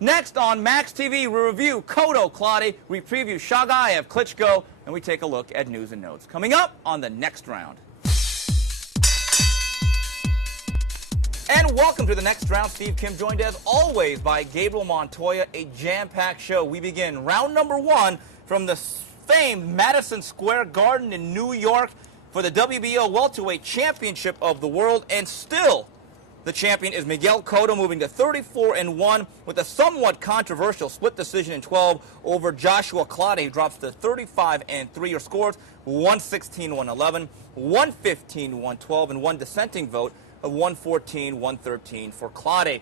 Next on Max TV, we review Cotto, Clottey, we preview Shaygaev, Klitschko, and we take a look at news and notes. Coming up on the next round. And welcome to the next round. Steve Kim joined as always by Gabriel Montoya, a jam-packed show. We begin round number one from the famed Madison Square Garden in New York for the WBO Welterweight Championship of the World, and still the champion is Miguel Cotto, moving to 34-1 with a somewhat controversial split decision in 12 over Joshua Clottey, who drops to 35-3. Your scores: 116-111, 115-112, and one dissenting vote of 114-113 for Clottey.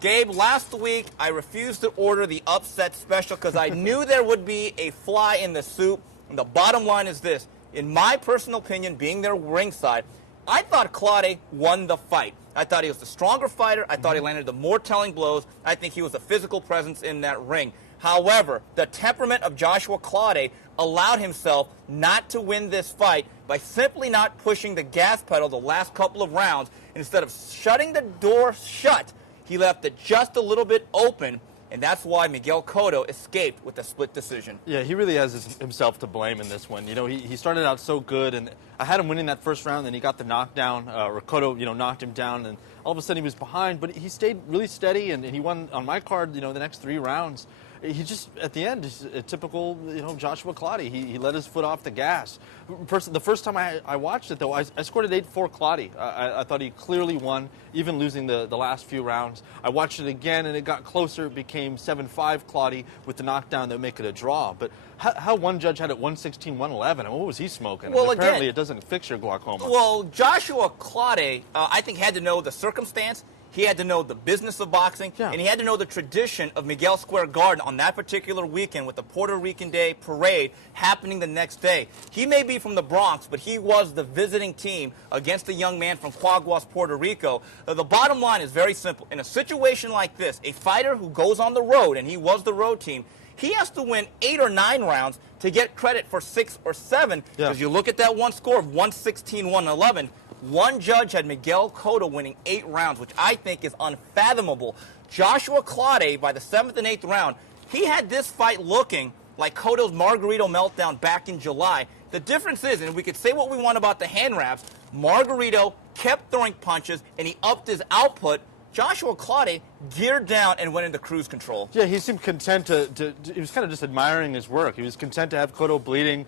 Gabe, last week I refused to order the upset special because I knew there would be a fly in the soup. And the bottom line is this: in my personal opinion, being there ringside, I thought Clottey won the fight. I thought he was the stronger fighter. I thought he landed the more telling blows. I think he was a physical presence in that ring. However, the temperament of Joshua Clottey allowed himself not to win this fight by simply not pushing the gas pedal the last couple of rounds. Instead of shutting the door shut, he left it just a little bit open, and that's why Miguel Cotto escaped with a split decision. Yeah, he really has himself to blame in this one. You know, he started out so good, and I had him winning that first round, then he got the knockdown, or Cotto, knocked him down, and all of a sudden he was behind, but he stayed really steady, and he won on my card, the next 3 rounds. He just, at the end, is a typical, Joshua Clottey. He let his foot off the gas. The first time I watched it, though, I scored it 8-4 Clottey. I thought he clearly won, even losing the last few rounds. I watched it again, and it got closer. It became 7-5 Clottey with the knockdown that would make it a draw. But how one judge had it 116-111, and what was he smoking? Well, apparently again, it doesn't fix your glaucoma. Well, Joshua Clottey, I think, had to know the circumstance. He had to know the business of boxing, and he had to know the tradition of Miguel Square Garden on that particular weekend with the Puerto Rican Day parade happening the next day. He may be from the Bronx, but he was the visiting team against a young man from Caguas, Puerto Rico. The bottom line is very simple. In a situation like this, a fighter who goes on the road, and he was the road team, he has to win 8 or 9 rounds to get credit for 6 or 7. Because you look at that one score of 116-111, one judge had Miguel Cotto winning 8 rounds, which I think is unfathomable. Joshua Clottey, by the 7th and 8th round, he had this fight looking like Cotto's Margarito meltdown back in July. The difference is, and we could say what we want about the hand wraps, Margarito kept throwing punches, and he upped his output. Joshua Clottey geared down and went into cruise control. Yeah, he seemed content he was kind of just admiring his work. He was content to have Cotto bleeding,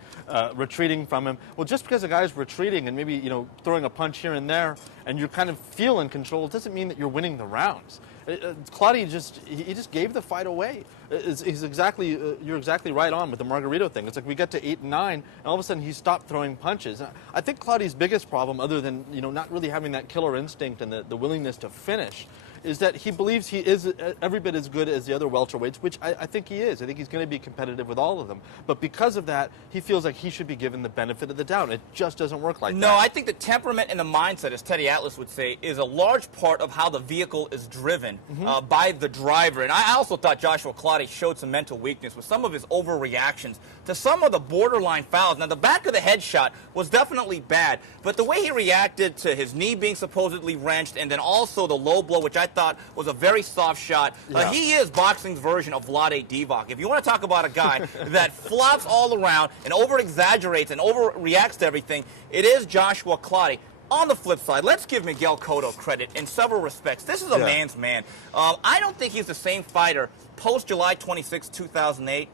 retreating from him. Well, just because a guy's retreating and maybe, throwing a punch here and there, and you kind of feel in control, it doesn't mean that you're winning the rounds. Clottey just gave the fight away. You're exactly right on with the Margarito thing. It's like we get to 8 and 9, and all of a sudden he stopped throwing punches. I think Clottey's biggest problem, other than not really having that killer instinct and the willingness to finish, is that he believes he is every bit as good as the other welterweights, which I think he is. I think he's going to be competitive with all of them. But because of that, he feels like he should be given the benefit of the doubt. It just doesn't work like that. No, I think the temperament and the mindset, as Teddy Atlas would say, is a large part of how the vehicle is driven by the driver. And I also thought Joshua Clottey showed some mental weakness with some of his overreactions to some of the borderline fouls. Now, the back of the head shot was definitely bad, but the way he reacted to his knee being supposedly wrenched, and then also the low blow, which I thought was a very soft shot. He is boxing's version of Vlade Divac. If you want to talk about a guy that flops all around and over-exaggerates and overreacts to everything, it is Joshua Clottey. On the flip side, let's give Miguel Cotto credit in several respects. This is a man's man. I don't think he's the same fighter post-July 26, 2008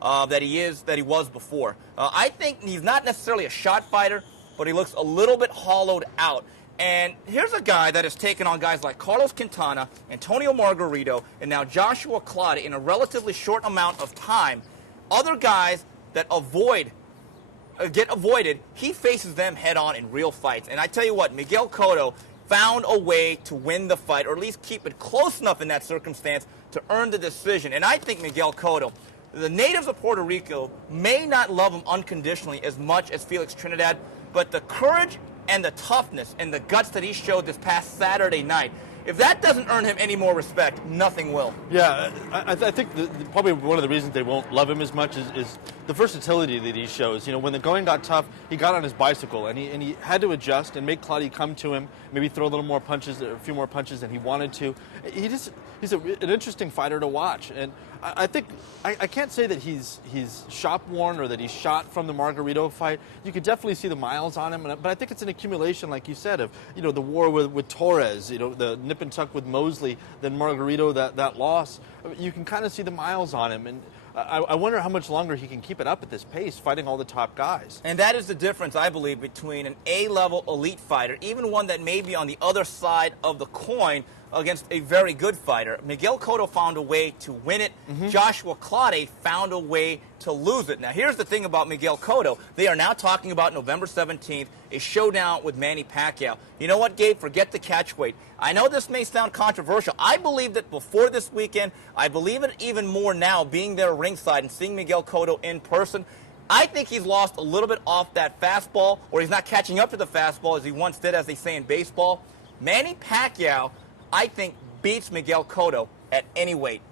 that he was before. I think he's not necessarily a shot fighter, but he looks a little bit hollowed out. And here's a guy that has taken on guys like Carlos Quintana, Antonio Margarito, and now Joshua Clottey in a relatively short amount of time. Other guys that get avoided, he faces them head-on in real fights. And I tell you what, Miguel Cotto found a way to win the fight, or at least keep it close enough in that circumstance to earn the decision. And I think Miguel Cotto, the natives of Puerto Rico may not love him unconditionally as much as Felix Trinidad, but the courage and the toughness and the guts that he showed this past Saturday night, if that doesn't earn him any more respect, nothing will. Yeah, I think probably one of the reasons they won't love him as much is the versatility that he shows. When the going got tough, he got on his bicycle, and he had to adjust and make Clottey come to him, maybe throw a little more punches, a few more punches than he wanted to. an interesting fighter to watch. And I think I can't say that he's shop worn or that he's shot from the Margarito fight. You could definitely see the miles on him, but I think it's an accumulation, like you said, of the war with Torres, the nip and tuck with Mosley, then Margarito, that loss. I mean, you can kind of see the miles on him, and I wonder how much longer he can keep it up at this pace, fighting all the top guys. And that is the difference, I believe, between an A-level elite fighter, even one that may be on the other side of the coin, against a very good fighter. Miguel Cotto found a way to win it. Joshua Clottey found a way to lose it. Now, here's the thing about Miguel Cotto. They are now talking about November 17th, a showdown with Manny Pacquiao. You know what, Gabe? Forget the catch weight. I know this may sound controversial. I believe that before this weekend, I believe it even more now, being there ringside and seeing Miguel Cotto in person. I think he's lost a little bit off that fastball, or he's not catching up to the fastball as he once did, as they say in baseball. Manny Pacquiao, I think, beats Miguel Cotto at any weight.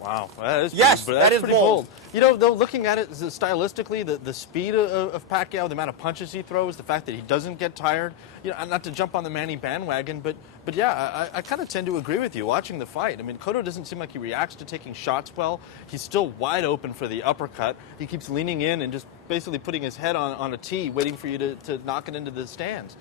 Wow, that is pretty bold. Though, looking at it stylistically, the speed of Pacquiao, the amount of punches he throws, the fact that he doesn't get tired. Not to jump on the Manny bandwagon, but yeah, I kind of tend to agree with you watching the fight. I mean, Cotto doesn't seem like he reacts to taking shots well. He's still wide open for the uppercut. He keeps leaning in and just basically putting his head on a tee, waiting for you to knock it into the stands.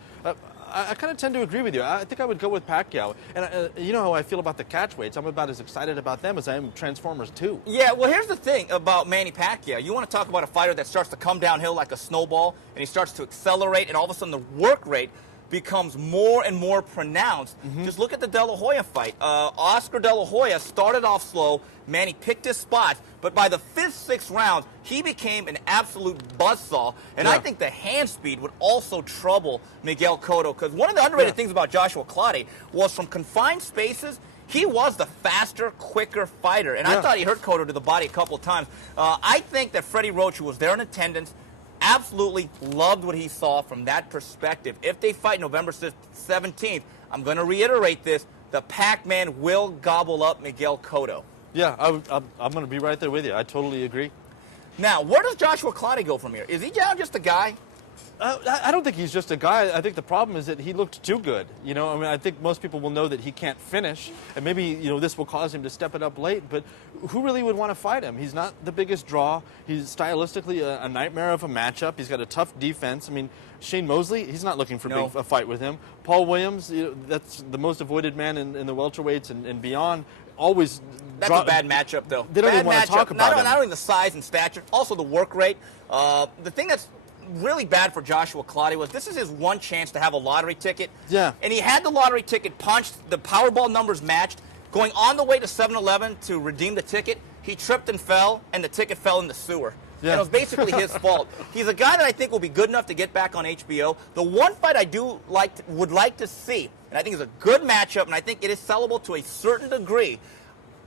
I kind of tend to agree with you. I think I would go with Pacquiao. And you know how I feel about the catch weights. I'm about as excited about them as I am Transformers 2. Yeah, well, here's the thing about Manny Pacquiao. You want to talk about a fighter that starts to come downhill like a snowball, and he starts to accelerate, and all of a sudden the work rate becomes more and more pronounced. Just look at the De La Hoya fight. Oscar De La Hoya started off slow. Manny picked his spots, but by the 5th, 6th round, he became an absolute buzzsaw. And I think the hand speed would also trouble Miguel Cotto, because one of the underrated things about Joshua Clottey was from confined spaces, he was the faster, quicker fighter. And I thought he hurt Cotto to the body a couple of times. I think that Freddie Roach, who was there in attendance, absolutely loved what he saw from that perspective. If they fight November 17th, I'm going to reiterate this, the Pac-Man will gobble up Miguel Cotto. Yeah, I'm going to be right there with you. I totally agree. Now, where does Joshua Clottey go from here? Is he now just a guy? I don't think he's just a guy. I think the problem is that he looked too good. I think most people will know that he can't finish, and maybe, this will cause him to step it up late, but who really would want to fight him? He's not the biggest draw. He's stylistically a nightmare of a matchup. He's got a tough defense. I mean, Shane Mosley, he's not looking for a fight with him. Paul Williams, that's the most avoided man in the welterweights and beyond. Always. That's a bad matchup, though. They don't even want to talk about him. Not only the size and stature, also the work rate. The thing that's really bad for Joshua Clottey was this is his one chance to have a lottery ticket. Yeah. And he had the lottery ticket punched, the Powerball numbers matched. Going on the way to 7-Eleven to redeem the ticket, he tripped and fell, and the ticket fell in the sewer. Yeah. And it was basically his fault. He's a guy that I think will be good enough to get back on HBO. The one fight I would like to see, and I think is a good matchup, and I think it is sellable to a certain degree,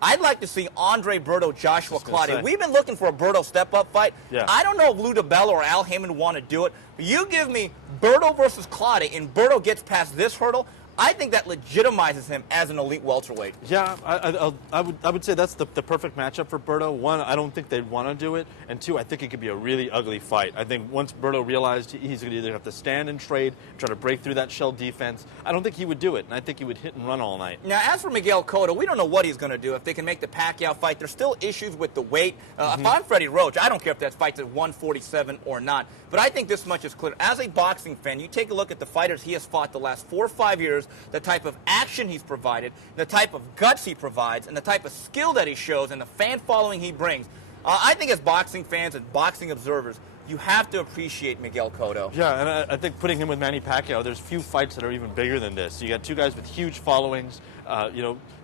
I'd like to see Andre Berto, Joshua Clottey. We've been looking for a Berto step-up fight. Yeah. I don't know if Lou DiBella or Al Heyman want to do it. But you give me Berto versus Clottey, and Berto gets past this hurdle, I think that legitimizes him as an elite welterweight. Yeah, I would say that's the perfect matchup for Berto. One, I don't think they'd want to do it, and two, I think it could be a really ugly fight. I think once Berto realized he's going to either have to stand and trade, try to break through that shell defense, I don't think he would do it, and I think he would hit and run all night. Now, as for Miguel Cotto, we don't know what he's going to do if they can make the Pacquiao fight. There's still issues with the weight. If I'm Freddie Roach, I don't care if that fight's at 147 or not, but I think this much is clear. As a boxing fan, you take a look at the fighters he has fought the last 4 or 5 years, the type of action he's provided, the type of guts he provides, and the type of skill that he shows, and the fan following he brings. I think as boxing fans and boxing observers, you have to appreciate Miguel Cotto. Yeah, and I think putting him with Manny Pacquiao, there's few fights that are even bigger than this. You got two guys with huge followings,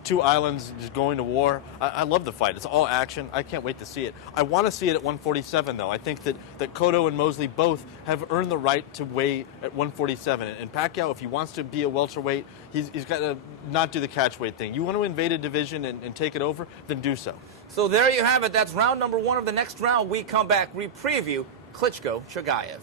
two islands just going to war. I love the fight. It's all action. I can't wait to see it. I want to see it at 147, though. I think that Cotto and Mosley both have earned the right to weigh at 147. And Pacquiao, if he wants to be a welterweight, he's got to not do the catchweight thing. You want to invade a division and take it over, then do so. So there you have it. That's round number 1 of the next round. We come back, re-preview Klitschko, Shaygaev.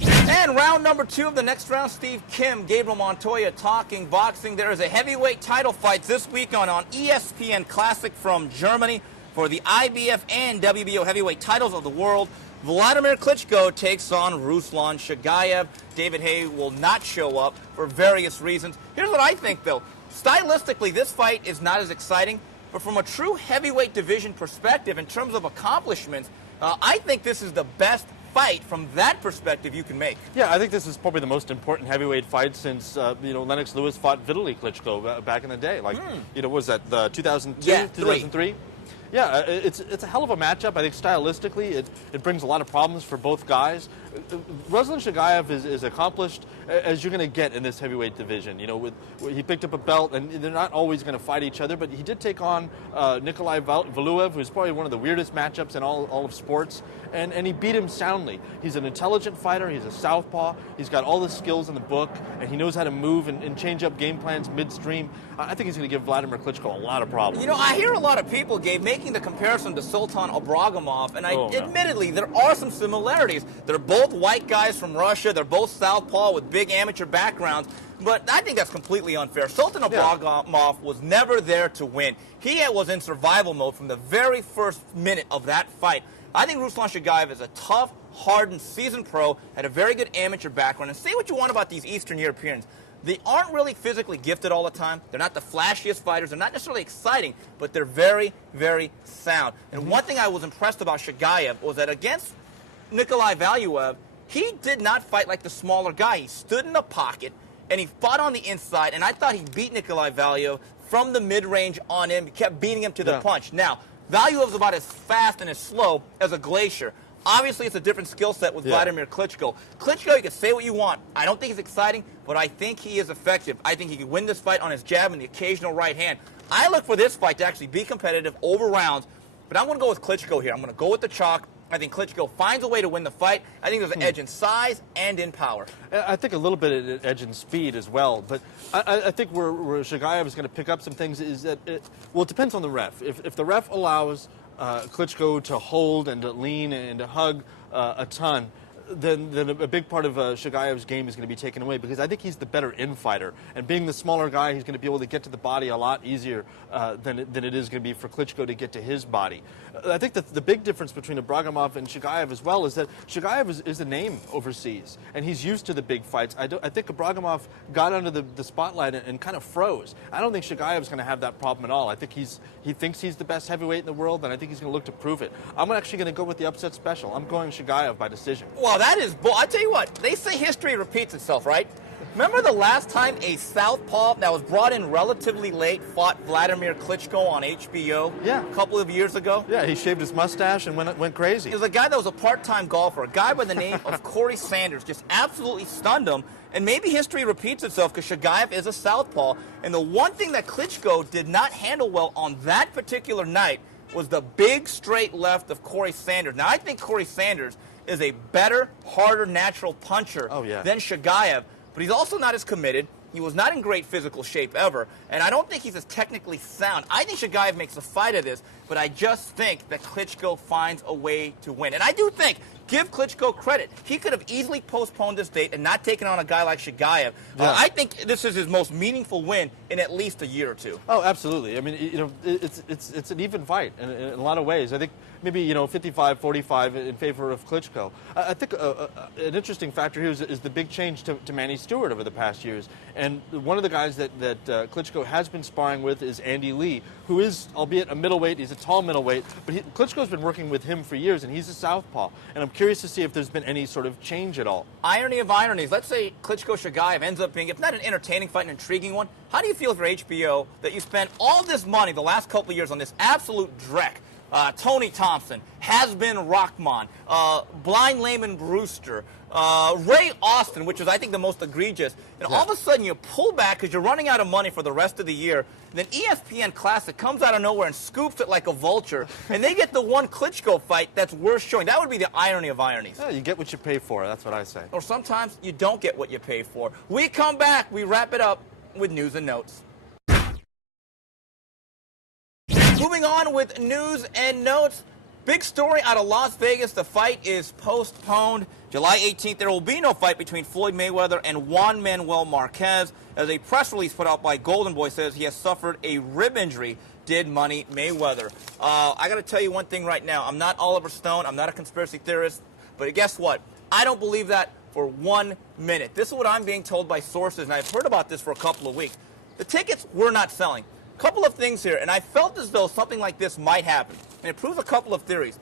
And round number 2 of the next round, Steve Kim, Gabriel Montoya talking boxing. There is a heavyweight title fight this week on ESPN Classic from Germany for the IBF and WBO heavyweight titles of the world. Vladimir Klitschko takes on Ruslan Shaygaev. David Haye will not show up for various reasons. Here's what I think, though. stylistically, this fight is not as exciting, but from a true heavyweight division perspective, in terms of accomplishments, I think this is the best fight from that perspective you can make. Yeah, I think this is probably the most important heavyweight fight since Lennox Lewis fought Vitaly Klitschko back in the day. Like, what was that, the 2002, Yeah, 2003? Yeah, it's a hell of a matchup. I think stylistically it brings a lot of problems for both guys. Ruslan Shaygaev is accomplished as you're going to get in this heavyweight division. He picked up a belt, and they're not always going to fight each other, but he did take on Nikolai Valuev, who's probably one of the weirdest matchups in all of sports, and he beat him soundly. He's an intelligent fighter. He's a southpaw. He's got all the skills in the book, and he knows how to move and change up game plans midstream. I think he's going to give Vladimir Klitschko a lot of problems. I hear a lot of people, Gabe, making the comparison to Sultan Ibragimov, and admittedly, there are some similarities. They're both white guys from Russia. They're both southpaw with big amateur backgrounds, but I think that's completely unfair. Sultan Ibragimov was never there to win. He was in survival mode from the very first minute of that fight. I think Ruslan Shaygaev is a tough, hardened, seasoned pro, had a very good amateur background, and say what you want about these Eastern Europeans. They aren't really physically gifted all the time. They're not the flashiest fighters. They're not necessarily exciting, but they're very, very sound. And one thing I was impressed about Shaygaev was that against Nikolai Valuev, he did not fight like the smaller guy. He stood in the pocket, and he fought on the inside, and I thought he beat Nikolai Valuev from the mid-range on him. He kept beating him to the punch. Now, Valuev's about as fast and as slow as a glacier. Obviously, it's a different skill set with Vladimir Klitschko. Klitschko, you can say what you want. I don't think he's exciting, but I think he is effective. I think he can win this fight on his jab and the occasional right hand. I look for this fight to actually be competitive over rounds, but I'm going to go with Klitschko here. I'm going to go with the chalk. I think Klitschko finds a way to win the fight. I think there's an edge in size and in power. I think a little bit of edge in speed as well. But I think where Shaygaev is going to pick up some things is that, it depends on the ref. If the ref allows Klitschko to hold and to lean and to hug a ton, then a big part of Shaygaev's game is going to be taken away, because I think he's the better in-fighter. And being the smaller guy, he's going to be able to get to the body a lot easier than it is going to be for Klitschko to get to his body. I think that the big difference between Ibragimov and Shaygaev as well is that Shaygaev is a name overseas, and he's used to the big fights. I think Ibragimov got under the spotlight and kind of froze. I don't think Shaygaev's going to have that problem at all. I think he thinks he's the best heavyweight in the world, and I think he's going to look to prove it. I'm actually going to go with the upset special. I'm going Shaygaev by decision. Well, that is bull. I tell you what, they say history repeats itself, right? Remember the last time a southpaw that was brought in relatively late fought Vladimir Klitschko on HBO? Yeah. A couple of years ago? Yeah, he shaved his mustache and went crazy. It was a guy that was a part-time golfer, a guy by the name of Corey Sanders, just absolutely stunned him. And maybe history repeats itself because Shaygaev is a southpaw. And the one thing that Klitschko did not handle well on that particular night was the big straight left of Corey Sanders. Now, I think Corey Sanders is a better, harder, natural puncher than Shaygaev, but he's also not as committed. He was not in great physical shape ever, and I don't think he's as technically sound. I think Shaygaev makes a fight of this, but I just think that Klitschko finds a way to win. And I do think, give Klitschko credit. He could have easily postponed this date and not taken on a guy like Shaygaev. I think this is his most meaningful win in at least a year or two. Oh, absolutely. I mean, it's an even fight in a lot of ways. I think maybe 55-45 in favor of Klitschko. I think an interesting factor here is the big change to Manny Stewart over the past years. And one of the guys that Klitschko has been sparring with is Andy Lee, who is, albeit a middleweight, he's a tall middleweight, but Klitschko's been working with him for years, and he's a southpaw. And I'm curious to see if there's been any sort of change at all. Irony of ironies. Let's say Klitschko-Shaygaev ends up being, if not an entertaining fight, an intriguing one. How do you feel for HBO that you spent all this money the last couple of years on this absolute dreck? Tony Thompson, Has-Been Rahman, Blind Layman Brewster, Ray Austin, which is, I think, the most egregious. And all of a sudden you pull back because you're running out of money for the rest of the year. And then ESPN Classic comes out of nowhere and scoops it like a vulture. And they get the one Klitschko fight that's worth showing. That would be the irony of ironies. Yeah, you get what you pay for. That's what I say. Or sometimes you don't get what you pay for. We come back. We wrap it up with news and notes. Moving on with news and notes. Big story out of Las Vegas. The fight is postponed. July 18th, there will be no fight between Floyd Mayweather and Juan Manuel Marquez, as a press release put out by Golden Boy says he has suffered a rib injury, did Money Mayweather. I got to tell you one thing right now. I'm not Oliver Stone. I'm not a conspiracy theorist. But guess what? I don't believe that for 1 minute. This is what I'm being told by sources, and I've heard about this for a couple of weeks. the tickets were not selling. Couple of things here, and I felt as though something like this might happen. And it proves a couple of theories.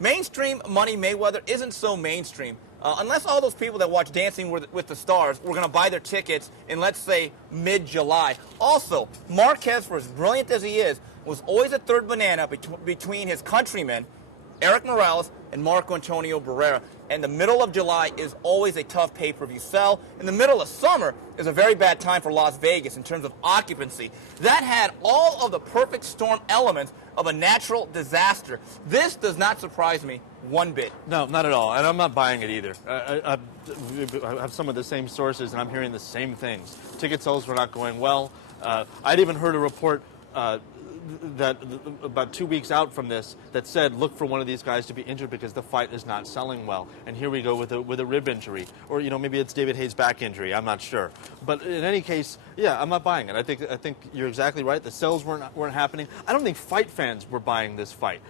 Mainstream Money Mayweather isn't so mainstream. Unless all those people that watch Dancing with the Stars were going to buy their tickets in, let's say, mid-July. Also, Marquez, for as brilliant as he is, was always a third banana between his countrymen, Eric Morales and Marco Antonio Barrera. And the middle of July is always a tough pay-per-view sell. In the middle of summer is a very bad time for Las Vegas in terms of occupancy. That had all of the perfect storm elements of a natural disaster. This does not surprise me one bit. No, not at all. And I'm not buying it either. I have some of the same sources, and I'm hearing the same things. Ticket sales were not going well. I'd even heard a report that about 2 weeks out from this that said look for one of these guys to be injured because the fight is not selling well. And here we go with a rib injury, or maybe it's David Hayes' back injury. I'm not sure. But in any case, yeah, I'm not buying it. I think you're exactly right. The sales weren't happening. I don't think fight fans were buying this fight.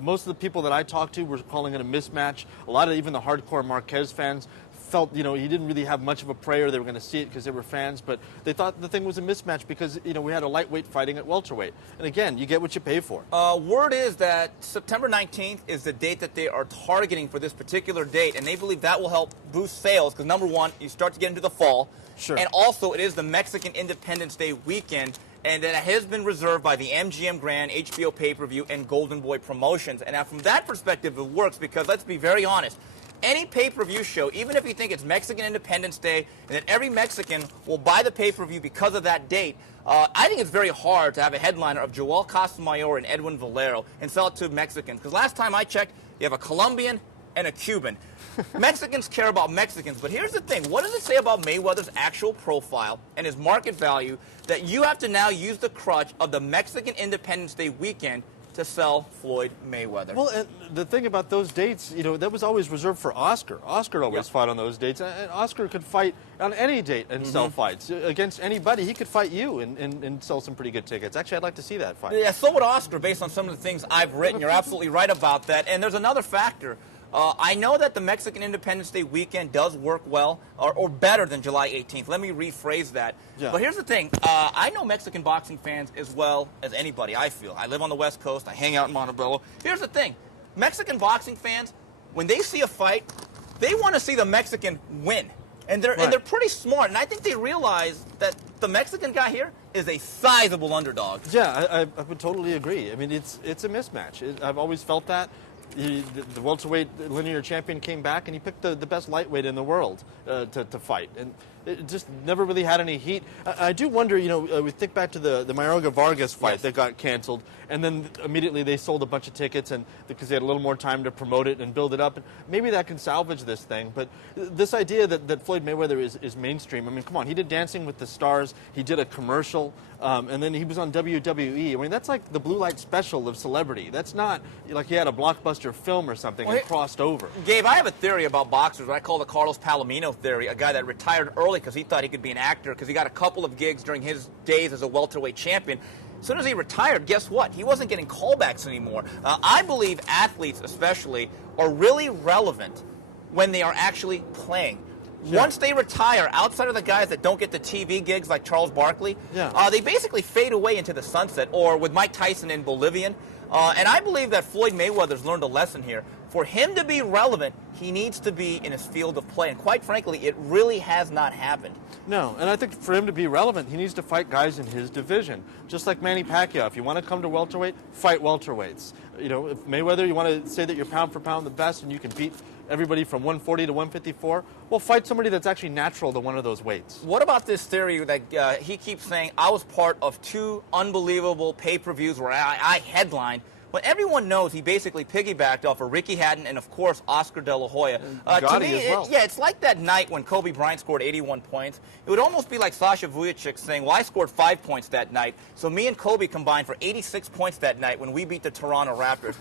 Most of the people that I talked to were calling it a mismatch. A lot of even the hardcore Marquez fans felt, he didn't really have much of a prayer they were going to see it because they were fans, but they thought the thing was a mismatch because, we had a lightweight fighting at welterweight. And again, you get what you pay for. Word is that September 19th is the date that they are targeting for this particular date, and they believe that will help boost sales because, number one, you start to get into the fall. Sure. And also, it is the Mexican Independence Day weekend, and that has been reserved by the MGM Grand, HBO Pay-Per-View, and Golden Boy Promotions. And now, from that perspective, it works because, let's be very honest, any pay-per-view show, even if you think it's Mexican Independence Day and that every Mexican will buy the pay-per-view because of that date, I think it's very hard to have a headliner of Joel Casamayor and Edwin Valero and sell it to Mexicans. Because last time I checked, you have a Colombian and a Cuban. Mexicans care about Mexicans, but here's the thing. What does it say about Mayweather's actual profile and his market value that you have to now use the crutch of the Mexican Independence Day weekend to sell Floyd Mayweather? Well, and the thing about those dates, that was always reserved for Oscar. Oscar always fought on those dates, and Oscar could fight on any date and sell fights. Against anybody, he could fight you and sell some pretty good tickets. Actually, I'd like to see that fight. Yeah, so would Oscar, based on some of the things I've written. You're absolutely right about that. And there's another factor. I know that the Mexican Independence Day weekend does work well, or better than July 18th. Let me rephrase that. Yeah. But here's the thing. I know Mexican boxing fans as well as anybody, I feel. I live on the West Coast. I hang out in Montebello. Here's the thing. Mexican boxing fans, when they see a fight, they want to see the Mexican win. And they're pretty smart. And I think they realize that the Mexican guy here is a sizable underdog. Yeah, I would totally agree. I mean, it's a mismatch. I've always felt that. The welterweight linear champion came back and he picked the best lightweight in the world to fight, and it just never really had any heat. I do wonder, we think back to the Mayorga Vargas fight that got canceled, and then immediately they sold a bunch of tickets and because they had a little more time to promote it and build it up, and maybe that can salvage this thing. But this idea that Floyd Mayweather is mainstream, I mean, come on, he did Dancing with the Stars, he did a commercial, and then he was on WWE. I mean, that's like the blue light special of celebrity. That's not like he had a blockbuster film or something and crossed over. Gabe, I have a theory about boxers, what I call the Carlos Palomino theory, a guy that retired early because he thought he could be an actor because he got a couple of gigs during his days as a welterweight champion. As soon as he retired, guess what? He wasn't getting callbacks anymore. I believe athletes especially are really relevant when they are actually playing. Yeah. Once they retire, outside of the guys that don't get the TV gigs like Charles Barkley, they basically fade away into the sunset, or with Mike Tyson in Bolivian. And I believe that Floyd Mayweather's learned a lesson here. For him to be relevant, he needs to be in his field of play. And quite frankly, it really has not happened. No, and I think for him to be relevant, he needs to fight guys in his division. Just like Manny Pacquiao. If you want to come to welterweight, fight welterweights. If Mayweather, you want to say that you're pound for pound the best and you can beat everybody from 140 to 154, well, fight somebody that's actually natural to one of those weights. What about this theory that he keeps saying, I was part of 2 unbelievable pay-per-views where I headlined? Well, everyone knows he basically piggybacked off of Ricky Hatton and, of course, Oscar De La Hoya. To me, as well. It's like that night when Kobe Bryant scored 81 points. It would almost be like Sasha Vujacic saying, well, I scored 5 points that night, so me and Kobe combined for 86 points that night when we beat the Toronto Raptors.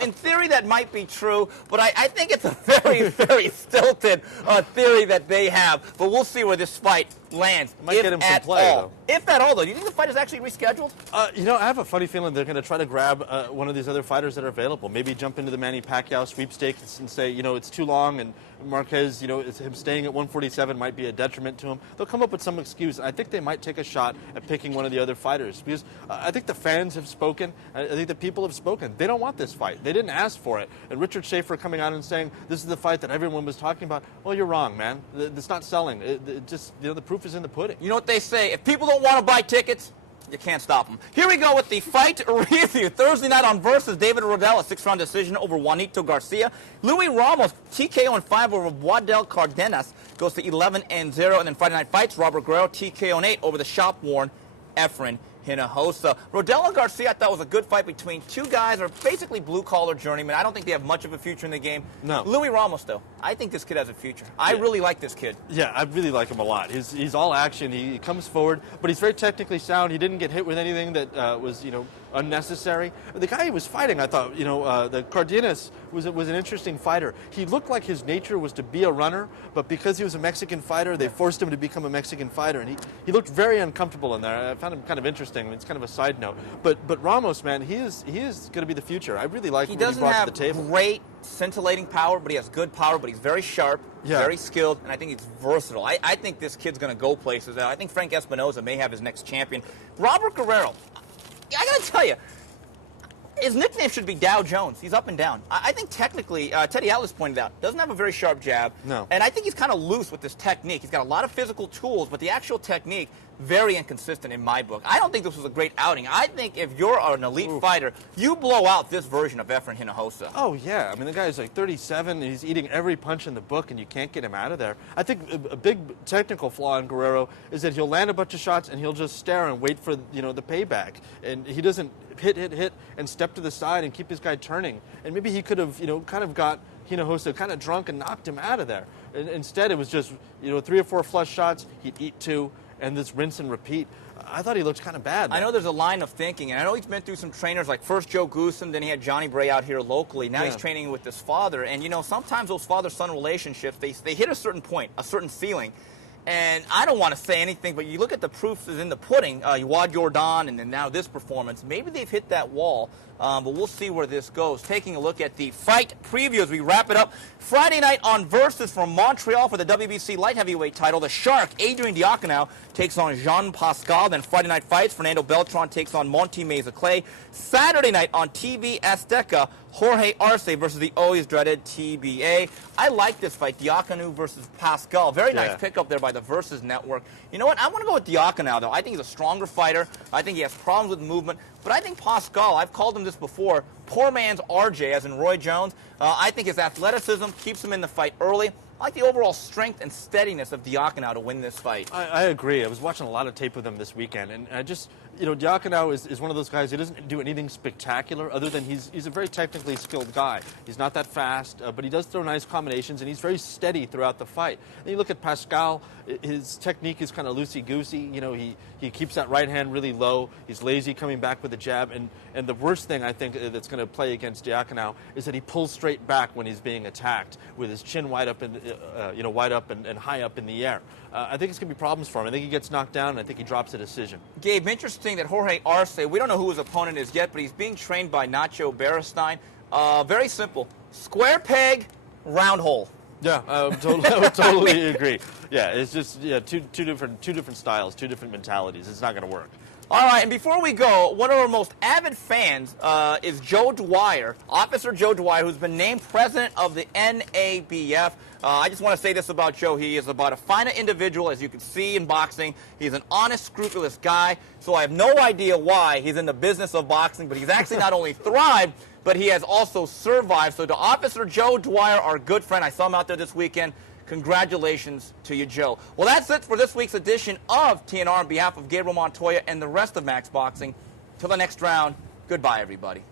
In theory, that might be true, but I think it's a very, very stilted theory that they have. But we'll see where this fight lands, Might if get him some at play, all. though. If at all, though. Do you think the fight is actually rescheduled? You know, I have a funny feeling they're going to try to grab one of these other fighters that are available. Maybe jump into the Manny Pacquiao sweepstakes and say, you know, it's too long, and Marquez, you know, him staying at 147 might be a detriment to him. They'll come up with some excuse. I think they might take a shot at picking one of the other fighters because I think the fans have spoken. I think the people have spoken. They don't want this fight. They didn't ask for it. And Richard Schaefer coming out and saying, this is the fight that everyone was talking about. Well, you're wrong, man. It's not selling. It just, you know, the proof is in the pudding. You know what they say? If people don't want to buy tickets, you can't stop them. Here we go with the fight review. Thursday night on Versus, David Rodell, a 6-round decision over Juanito Garcia. Luis Ramos, TKO in 5 over Waddell Cardenas, goes to 11-0. And then Friday night fights, Robert Guerrero, TKO in 8 over the shop-worn Efren Hinojosa. Rodell and Garcia, I thought was a good fight between two guys who are basically blue-collar journeymen. I don't think they have much of a future in the game. No. Luis Ramos, though, I think this kid has a future. I really like this kid. Yeah, I really like him a lot. He's all action. He comes forward, but he's very technically sound. He didn't get hit with anything that was, you know, unnecessary. The guy he was fighting, I thought, you know, the Cardenas was an interesting fighter. He looked like his nature was to be a runner, but because he was a Mexican fighter, they forced him to become a Mexican fighter, and he looked very uncomfortable in there. I found him kind of interesting. It's kind of a side note. But Ramos, man, he is going to be the future. I really like what he brought to the table. He doesn't have great scintillating power, but he has good power, but he's very sharp, very skilled, and I think he's versatile. I think this kid's going to go places. I think Frank Espinoza may have his next champion. Robert Guerrero, I got to tell you, his nickname should be Dow Jones. He's up and down. I think technically, Teddy Atlas pointed out, doesn't have a very sharp jab. No. And I think he's kind of loose with his technique. He's got a lot of physical tools, but the actual technique, very inconsistent in my book. I don't think this was a great outing. I think if you're an elite fighter, you blow out this version of Efren Hinojosa. Oh, yeah. I mean, the guy's like 37, and he's eating every punch in the book, and you can't get him out of there. I think a big technical flaw in Guerrero is that he'll land a bunch of shots, and he'll just stare and wait for, you know, the payback. And he doesn't hit, and step to the side and keep his guy turning. And maybe he could have, you know, kind of got Hinojosa kind of drunk and knocked him out of there. And instead, it was just, you know, 3 or 4 flush shots, he'd eat 2, and this rinse and repeat. I thought he looked kind of bad. I know there's a line of thinking, and I know he's been through some trainers, like first Joe Goosen, then he had Johnny Bray out here locally. Now he's training with his father, and, you know, sometimes those father-son relationships, they hit a certain point, a certain ceiling. And I don't want to say anything, but you look at the proofs is in the pudding. Yuad Jordan and then now this performance. Maybe they've hit that wall, but we'll see where this goes. Taking a look at the fight preview as we wrap it up. Friday night on Versus from Montreal for the WBC light heavyweight title. The Shark, Adrian Diacono, takes on Jean Pascal. Then Friday night fights, Fernando Beltran takes on Monty Meza Clay. Saturday night on TV Azteca, Jorge Arce versus the always dreaded TBA. I like this fight, Diacono versus Pascal. Very nice pickup there by the Versus Network. You know what? I want to go with Diacono, though. I think he's a stronger fighter. I think he has problems with movement. But I think Pascal, I've called him this before, poor man's RJ, as in Roy Jones. I think his athleticism keeps him in the fight early. I like the overall strength and steadiness of Diacono to win this fight. I agree. I was watching a lot of tape with him this weekend, and I just, you know, Diacono is one of those guys who doesn't do anything spectacular other than he's a very technically skilled guy. He's not that fast, but he does throw nice combinations, and he's very steady throughout the fight. And you look at Pascal, his technique is kind of loosey-goosey. You know, he keeps that right hand really low. He's lazy coming back with the jab, and the worst thing I think that's going to play against Diacono is that he pulls straight back when he's being attacked with his chin wide up and wide up and high up in the air. I think it's going to be problems for him. I think he gets knocked down, and I think he drops a decision. Gabe, interesting that Jorge Arce, we don't know who his opponent is yet, but he's being trained by Nacho Beristain. Very simple. Square peg, round hole. Yeah, I would totally agree. Yeah, it's just two different styles, 2 different mentalities. It's not going to work. All right, and before we go, one of our most avid fans is Joe Dwyer, Officer Joe Dwyer, who's been named president of the NABF. I just want to say this about Joe. He is about a fine individual, as you can see in boxing. He's an honest, scrupulous guy, so I have no idea why he's in the business of boxing, but he's actually not only thrived, but he has also survived. So to Officer Joe Dwyer, our good friend, I saw him out there this weekend. Congratulations to you, Joe. Well, that's it for this week's edition of TNR on behalf of Gabriel Montoya and the rest of Max Boxing. Till the next round, goodbye, everybody.